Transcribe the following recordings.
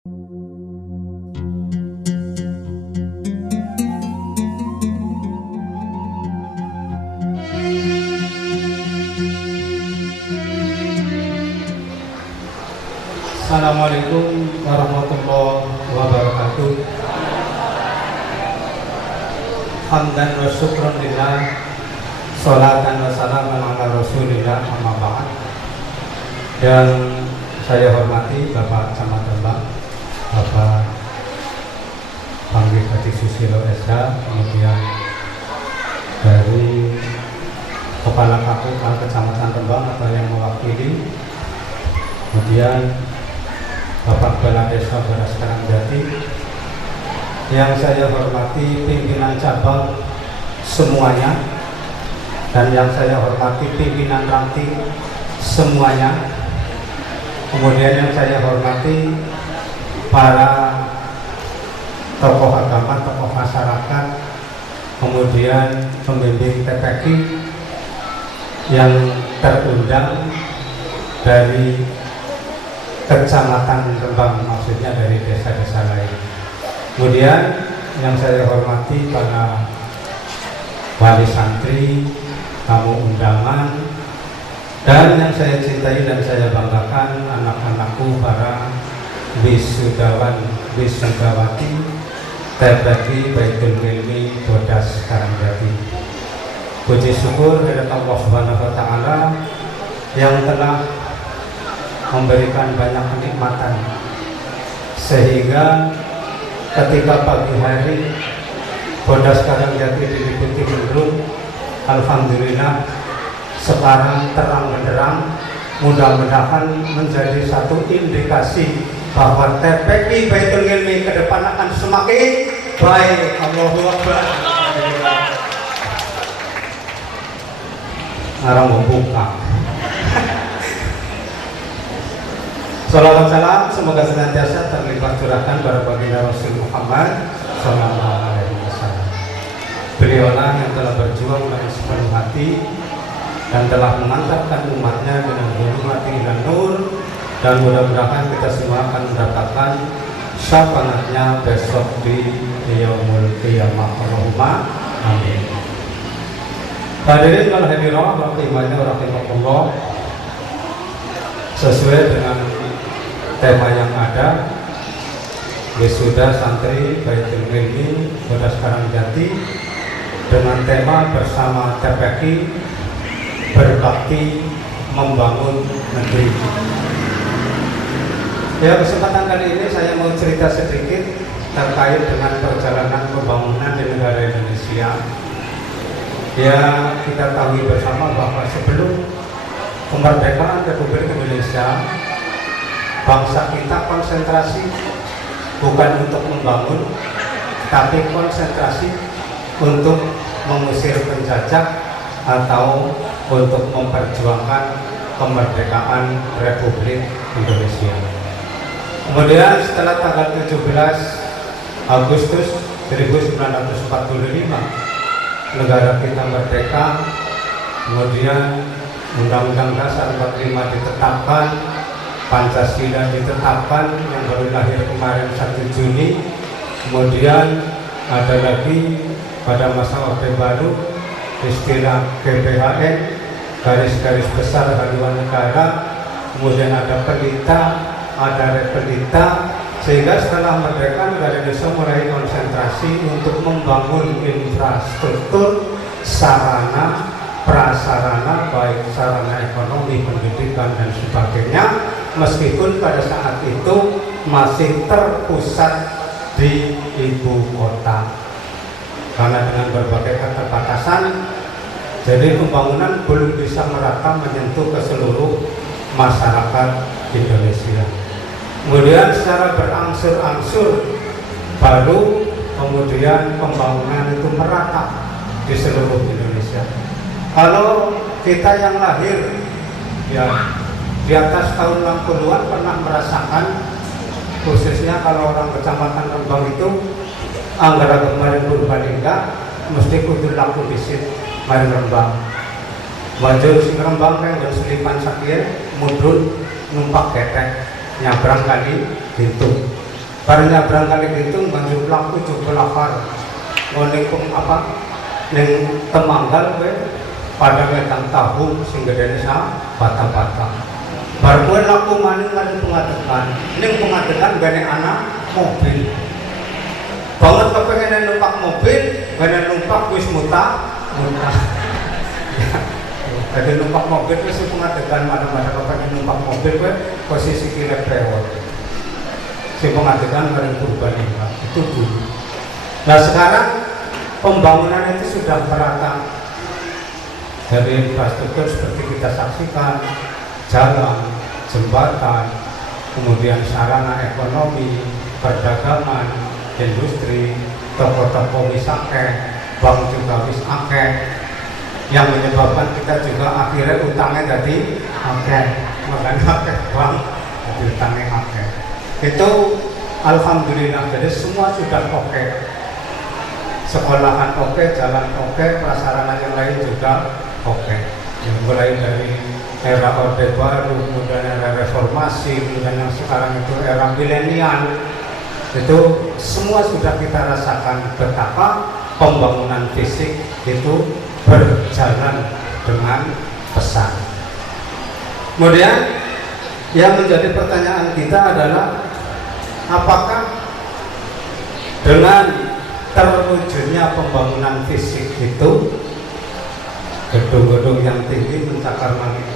Assalamualaikum warahmatullahi wabarakatuh. Hamdan wa syukran lillah, sholatan wa salaman ala rasulillah, amma ba'd. Yang saya hormati Bapak Camat Rembang, Bapak Panggil Haji Susilo SH, kemudian dari Kepala KPK Kecamatan Rembang atau yang mewakili, kemudian Bapak Kepala Desa Beras Karangjati, yang saya hormati pimpinan cabang semuanya, dan yang saya hormati pimpinan ranting semuanya, kemudian yang saya hormati para tokoh agama, tokoh masyarakat, kemudian pembimbing TPQ yang terundang dari Kecamatan Rembang, maksudnya dari desa-desa lain. Kemudian yang saya hormati para wali santri, tamu undangan, dan yang saya cintai dan saya banggakan anak-anakku, para wisudawan, wisudawati TPQ Baitul Ilmi Bodas Karangjati. Puji syukur kepada Allah Subhanahu wa Ta'ala yang telah memberikan banyak kenikmatan, sehingga ketika pagi hari Bodas Karangjati diliputi mendung, alhamdulillah sekarang terang benderang. Mudah-mudahan menjadi satu indikasi bahwa TPQ Baitul Ilmi ke depan akan semakin baik. Allahu Akbar. Ngarang membuka. Salawat salam semoga senantiasa terlibat curahkan pada baginda Rasul Muhammad Sallallahu Alaihi Wasallam. Beliaulah yang telah berjuang dengan sepenuh hati dan telah mengantarkan umatnya dengan hati dan nur, dan mudah-mudahan kita semua akan mendapatkan syafaatnya besok di yaumul qiyamah. Allahumma amin. Hadirin wal hadirat rahimani wa rahimakumullah, sesuai dengan tema yang ada, wisuda santri Baitul Ilmi Bodas Karangjati dengan tema bersama TPQ berbakti membangun negeri. Ya, kesempatan kali ini saya mau cerita sedikit terkait dengan perjalanan pembangunan di negara Indonesia. Ya, kita tahu bersama bahwa sebelum kemerdekaan Republik Indonesia, bangsa kita konsentrasi bukan untuk membangun, tapi konsentrasi untuk mengusir penjajah atau untuk memperjuangkan kemerdekaan Republik Indonesia. Kemudian setelah tanggal 17 Agustus 1945 negara kita merdeka, kemudian Undang-Undang Dasar 45 ditetapkan, Pancasila ditetapkan yang baru lahir kemarin 1 Juni. Kemudian ada lagi pada masa Orde Baru istilah GBHN, garis-garis besar haluan negara, kemudian ada pelita, ada repelita, sehingga setelah merdeka negara Indonesia mulai konsentrasi untuk membangun infrastruktur, sarana, prasarana, baik sarana ekonomi, pendidikan, dan sebagainya, meskipun pada saat itu masih terpusat di ibu kota. Karena dengan berbagai keterbatasan, jadi pembangunan belum bisa merata menyentuh ke seluruh masyarakat Indonesia. Kemudian secara berangsur-angsur baru kemudian pembangunan itu merata di seluruh Indonesia. Kalau kita yang lahir ya di atas tahun 60-an pernah merasakan, khususnya kalau orang Kecamatan Rembang itu anggara kemarin Purbalingga mesti kudu laku disit main Rembang. Wajur sing Rembang kan berselipan sakit mudun numpak ketek nyabrang kali pintu. Karena berangkali itu banjur pelaku juga lapar. Ngoning apa? Neng temanggal we pada wetang tahu sehingga dari sana batang-batang. Baru laku maning pengadegan. Neng pengadegan gane anak mobil. Banget kepengen numpak mobil, gane numpak wis muta. Jadi numpak mobil wis pengadegan mana-mana kepengen numpak mobil we posisi kira pewot. Si pengadegan bareng kurban itu dulu. Nah sekarang pembangunan itu sudah merata dari infrastruktur seperti kita saksikan, jalan, jembatan, kemudian sarana ekonomi, perdagangan, industri, toko-toko wis akeh, bank juga wis akeh, yang menyebabkan kita juga akhirnya utangnya jadi akeh, makanya akeh bank jadi utangnya akeh. Itu alhamdulillah, jadi semua sudah oke. Sekolahan oke, jalan oke, prasarana yang lain juga oke. Mulai dari era Orde Baru, kemudian era reformasi, kemudian yang sekarang itu era milenial, itu semua sudah kita rasakan betapa pembangunan fisik itu berjalan dengan pesat. Kemudian yang menjadi pertanyaan kita adalah apakah dengan terwujudnya pembangunan fisik itu gedung-gedung yang tinggi mencakar langit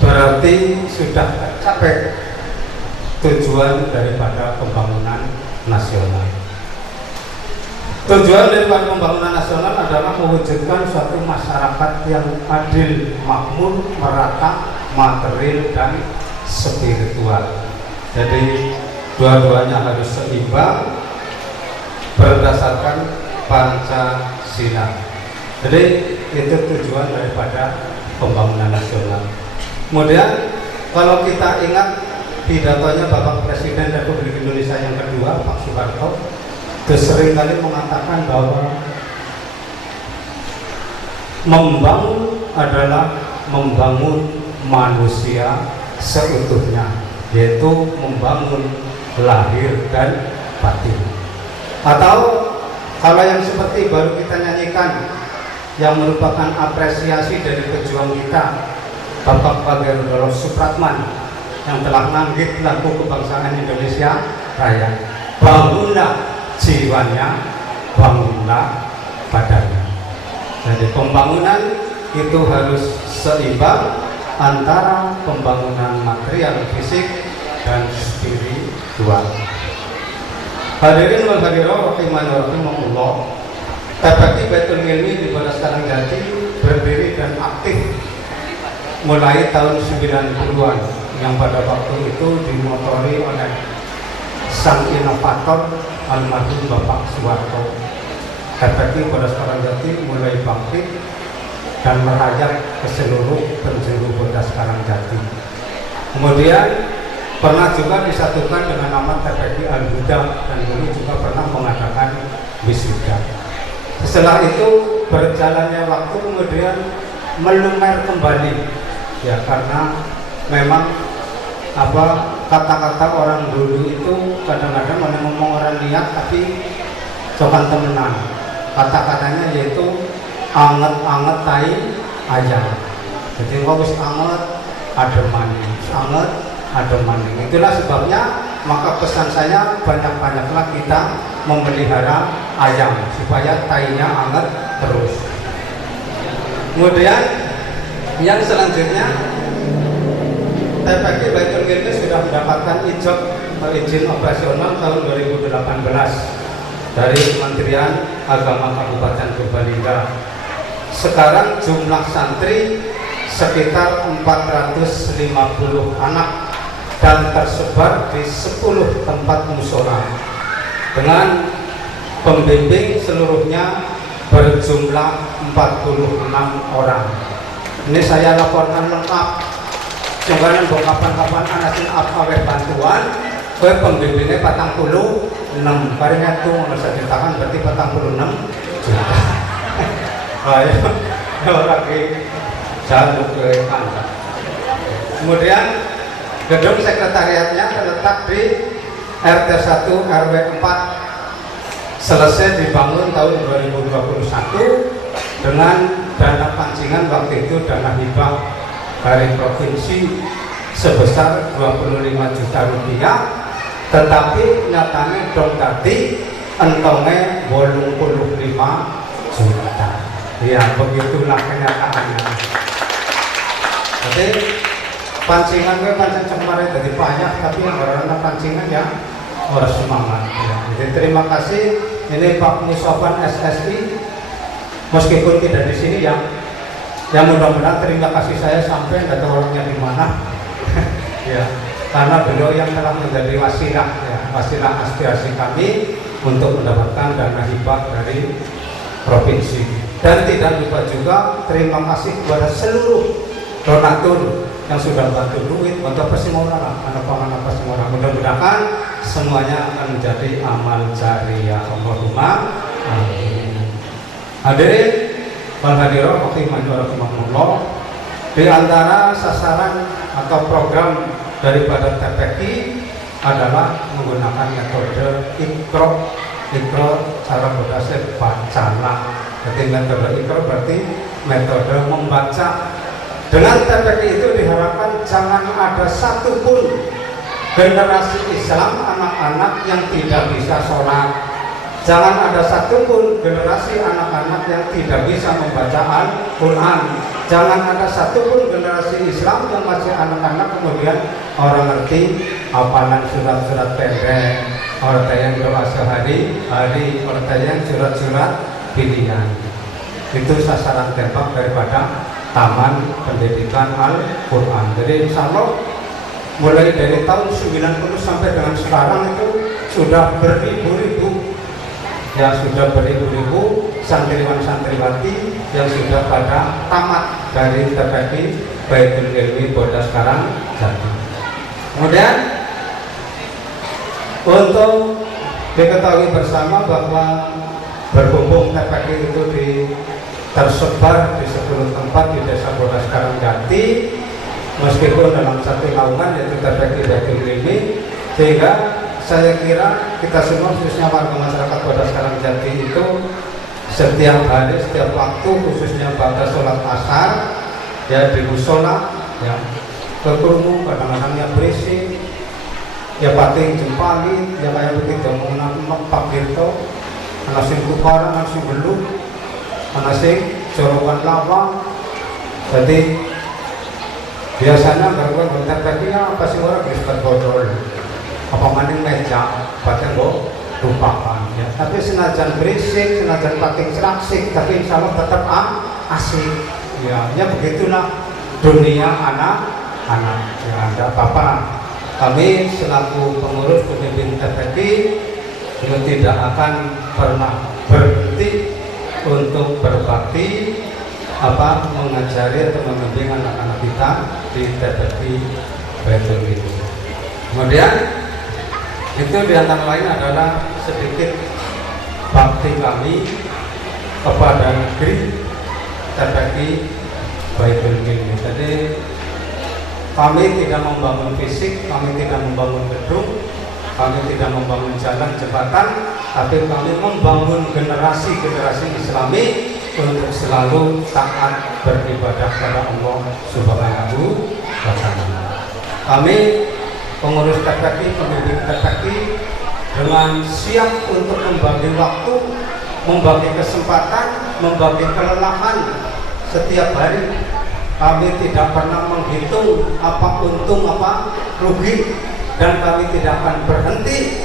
berarti sudah tercapai tujuan daripada pembangunan nasional? Tujuan daripada pembangunan nasional adalah mewujudkan suatu masyarakat yang adil, makmur, merata, material dan spiritual. Jadi dua-duanya harus seimbang berdasarkan Pancasila. Jadi itu tujuan daripada pembangunan nasional. Kemudian kalau kita ingat pidatonya Bapak Presiden Republik Indonesia yang kedua, Pak Soeharto, itu seringkali mengatakan bahwa membangun adalah membangun manusia seutuhnya, yaitu membangun lahir dan batin. Atau kalau yang seperti baru kita nyanyikan yang merupakan apresiasi dari pejuang kita Bapak Bagherudolo Supratman yang telah nanggit lagu kebangsaan Indonesia Raya, bangunlah jiwanya, bangunlah badannya. Jadi pembangunan itu harus seimbang antara pembangunan material fisik dan spiritual. Hadirin wal hadirat rahimanirrahimullah, TPQ Baitul Ilmi di Bodas Karangjati berdiri dan aktif mulai tahun 90-an yang pada waktu itu dimotori oleh sang inovator almarhum Bapak Soeharto. TPQ Bodas Karangjati mulai bangkit dan merayap ke seluruh penjuru Bodas Karangjati. Kemudian pernah juga disatukan dengan nama TPQ Al-Huda dan dulu juga pernah mengadakan wisuda. Setelah itu berjalannya waktu kemudian melumer kembali, ya karena memang kata-kata orang dulu itu kadang-kadang ngomong orang lihat tapi cokan temenan. Kata-katanya yaitu anget-anget tai ayam. Jadi kalau wis anget ada maning, anget ada maning. Itulah sebabnya maka pesan saya banyak-banyaklah kita memelihara ayam supaya tainya anget terus. Kemudian yang selanjutnya TPQ Baitul Ilmi sudah mendapatkan izin operasional tahun 2018 dari Kementerian Agama Kabupaten Purbalingga. Sekarang jumlah santri sekitar 450 anak dan tersebar di 10 tempat mushola dengan pembimbing seluruhnya berjumlah 46 orang. Ini saya laporkan lengkap. Jangan kapan-kapan anasin apa bantuan ke pembimbingnya 46 karena itu bisa ditahan berarti 46 juta. Ayo lagi jalur ke kanan. Kemudian gedung sekretariatnya terletak di RT 1 RW 4 selesai dibangun tahun 2021 dengan dana pancingan waktu itu dana hibah dari provinsi sebesar 25 juta rupiah, tetapi nyatanya dong tadi entongnya 85 juta. Ya begitulah kenyataannya. Jadi pancingan gue pancing kemarin dari banyak, tapi yang karena pancingan ya orang semangat. Ya. Jadi terima kasih ini Pak Musofan SSI, meskipun tidak di sini ya. Yang mudah-mudahan terima kasih saya sampai nggak tahu orangnya di mana. Ya, karena beliau yang telah menjadi wasilah, ya, wasilah aspirasi kami untuk mendapatkan dana hibah dari provinsi. Dan tidak lupa juga terima kasih kepada seluruh donatur yang sudah bantu duit untuk Pesimora, anak-anak Pesimora. Mudah-mudahan semuanya akan menjadi amal jariah. Allahumma amin. Hadirin wal hadirat rahimakumullah, di antara sasaran atau program daripada TPQ adalah menggunakan metode Iqra cara berdasar bacalah. Jadi metode Iqra berarti metode membaca. Dengan TPQ itu diharapkan jangan ada satupun generasi Islam anak-anak yang tidak bisa sholat. Jangan ada satupun generasi anak-anak yang tidak bisa membaca Al-Quran. Jangan ada satupun generasi Islam yang masih anak-anak kemudian orang ngerti hafalan surat-surat pendek, orang yang doa sehari-hari, orang yang surat-surat pilihan. Itu sasaran tembak daripada Taman Pendidikan Al-Quran. Jadi insya Allah mulai dari tahun 90 sampai dengan sekarang itu sudah beribu-ribu, ya sudah beribu-ribu santriwan-santriwati yang sudah pada tamat dari TPQ Baitul Ilmi Bodas Karang Jati. Kemudian untuk diketahui bersama bahwa berhubung TPQ itu tersebar di 10 tempat di Desa Bodas Karang Jati, meskipun dalam satu naungan yaitu TPQ Baitul Ilmi, sehingga saya kira kita semua khususnya warga masyarakat Bodas Karang Jati itu setiap hari, setiap waktu, khususnya pada sholat asar ya di musola ya kekurung, kadang-kadang ya berisik ya pating jempali ya kayak begitu mengenal Pak Girto nasi kupara, nasi beluk, nasi corokan lava. Jadi biasanya gangguan kontak-kontaknya apa sih orang bisa bocor apa maning meja pakai lo lupakan ya. Tapi senajan berisik, senajan pating seraksik, tapi insya Allah tetap asik ya. Ya begitulah dunia anak-anak ya. Tidak apa-apa, kami selaku pengurus pemimpin TPQ itu tidak akan pernah berhenti untuk berbakti mengajari atau membimbing anak-anak kita di TPQ Baitul Ilmi. Kemudian itu diantara lain adalah sedikit bakti kami kepada negeri TPQ Baitul Ilmi. Jadi kami tidak membangun fisik, kami tidak membangun gedung, kami tidak membangun jalan jembatan, tapi kami membangun generasi-generasi Islami untuk selalu taat beribadah kepada Allah Subhanahu wa Ta'ala. Kami pengurus TPQ, pemimpin TPQ dengan siap untuk membagi waktu, membagi kesempatan, membagi kelelahan setiap hari. Kami tidak pernah menghitung apa untung apa rugi, dan kami tidak akan berhenti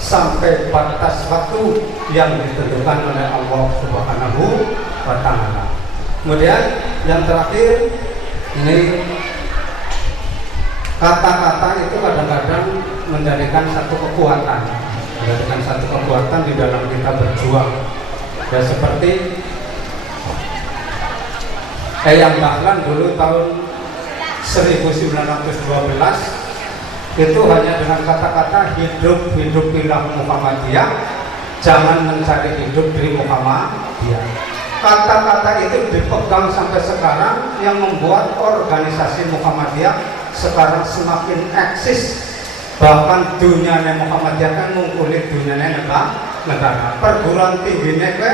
sampai batas waktu yang ditentukan oleh Allah Subhanahu wa Ta'ala. Kemudian yang terakhir, ini kata-kata itu kadang-kadang menjadikan satu kekuatan di dalam kita berjuang. Ya seperti Eyang Dahlan dulu tahun 1912 itu hanya dengan kata-kata hidup-hidupilah Muhammadiyah, jangan mencari hidup di Muhammadiyah. Kata-kata itu dipegang sampai sekarang, yang membuat organisasi Muhammadiyah sekarang semakin eksis bahkan dunyane Muhammadiyah kan ngungkuli dunyane negara. Perguruan tingginya ke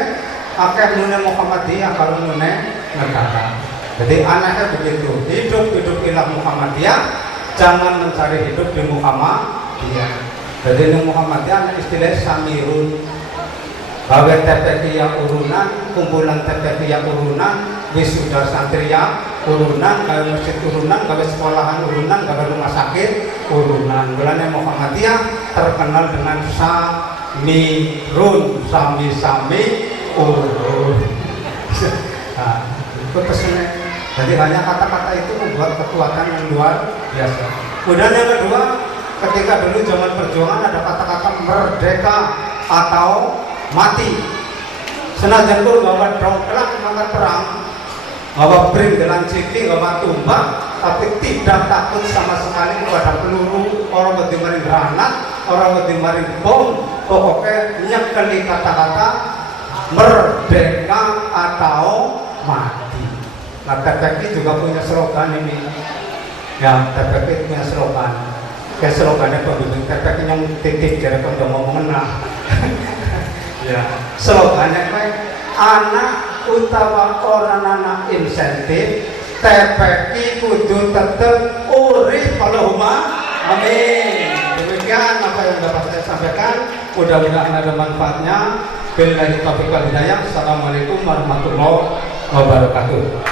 akeh nune Muhammadiyah kalau nune negara. Jadi anaknya begitu, hidup ilah Muhammadiyah, jangan mencari hidup di Muhammadiyah. Jadi di Muhammadiyah istilah samirun, gawe TPK yang urunan, kumpulan TPK yang urunan, wisuda santri yang urunan, gawe masjid urunan, gawe sekolahan urunan, gawe rumah sakit urunan. Bulannya Muhammadiyah terkenal dengan samirun, sami urun. Nah, itu pesannya. Jadi hanya kata-kata itu membuat kekuatan yang luar biasa. Kemudian yang kedua, ketika dulu zaman perjuangan ada kata-kata merdeka atau mati. Senajan pun bawa dongkrak maka perang, bawa bring dengan ciki, bawa tumbak, tapi tidak takut sama sekali kepada peluru, orang wedi maring granat, orang wedi maring bom. Pokoknya nyekeli kata-kata merdeka atau mati. Nah, TPK juga punya slogan ini. Ya, TPK punya slogan. Kayak slogannya pembimbing TPK yang titik dari udah mau mengenal. Ya, slogannya kayak anak utawa orang anak insentif TPK kudu tetap urip Allahumma amin. Demikian apa yang dapat saya sampaikan. Mudah-mudahan ada manfaatnya. Billahi taufiq wal hidayah. Assalamualaikum warahmatullahi wabarakatuh.